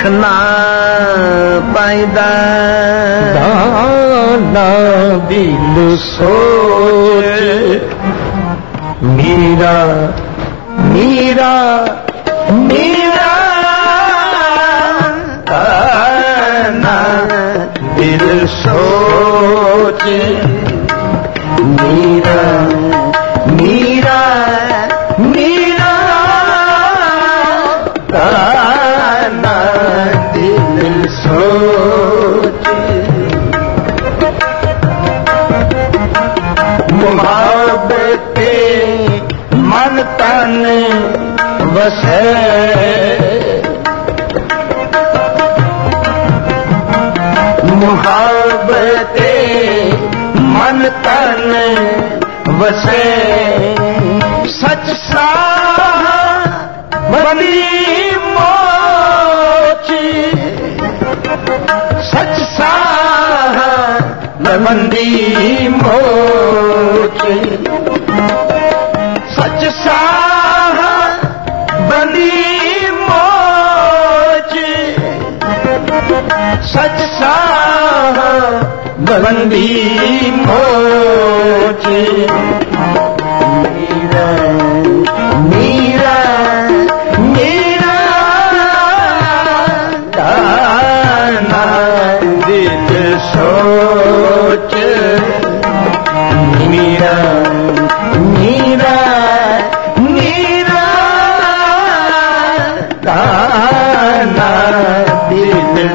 رکھنا پائیدار دل سوچ۔ میرا میرا ਵਸੈ ਮੁਹੱਬਤੇ ਮਨ ਤਨ ਵਸੈ ਸਚ ਸਾਹ ਬੰਦੀ ਮੋਚੀ ਸਚ ਸਾਹ ਬੰਦੀ ਮੋਚੀ मौजे सचा बलंदी मौज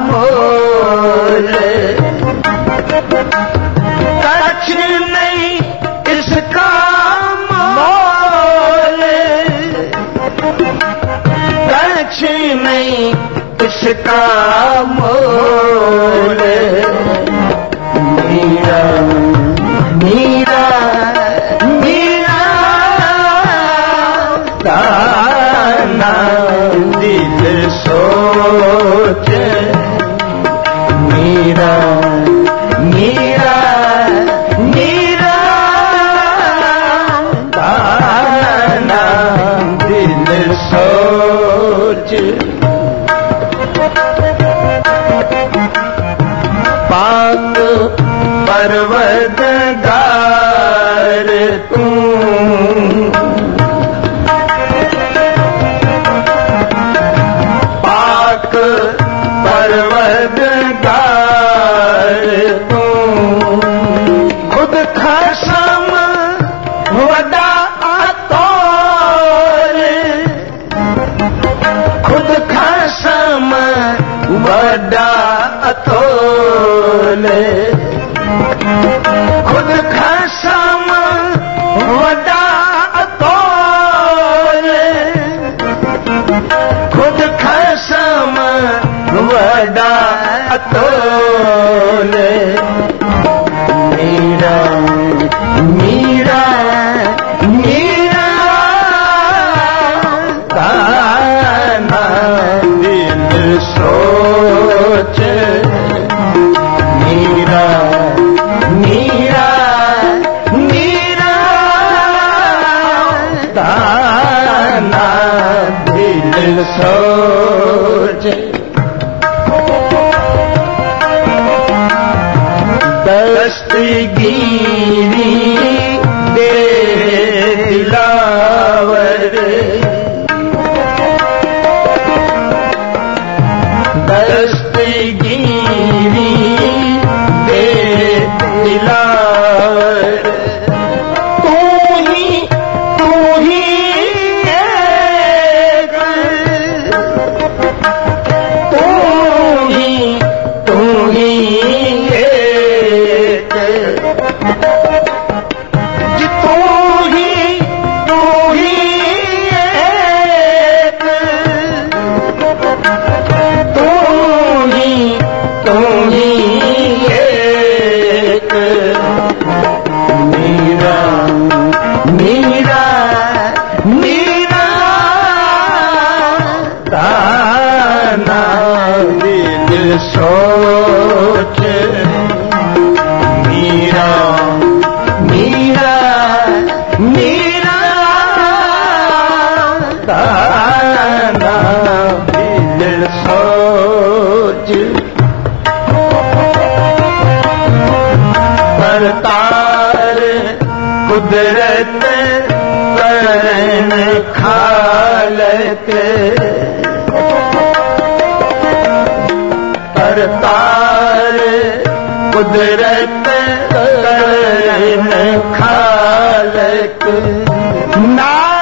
मोल नहीं इसका मोल। कछ नहीं इसका मोल। मीरा मीरा मीरा। दाना दिल सोच ਸੋਚ। ਪਾਕ ਪਰਵਦਗਾਰ ਤੂੰ सोच दस्तगी ਕੁਦਰਤ ਕਰਨ ਖਾਲਕ। ਕਰਤਾਰ ਕੁਦਰਤ ਕਰਨ ਨਾ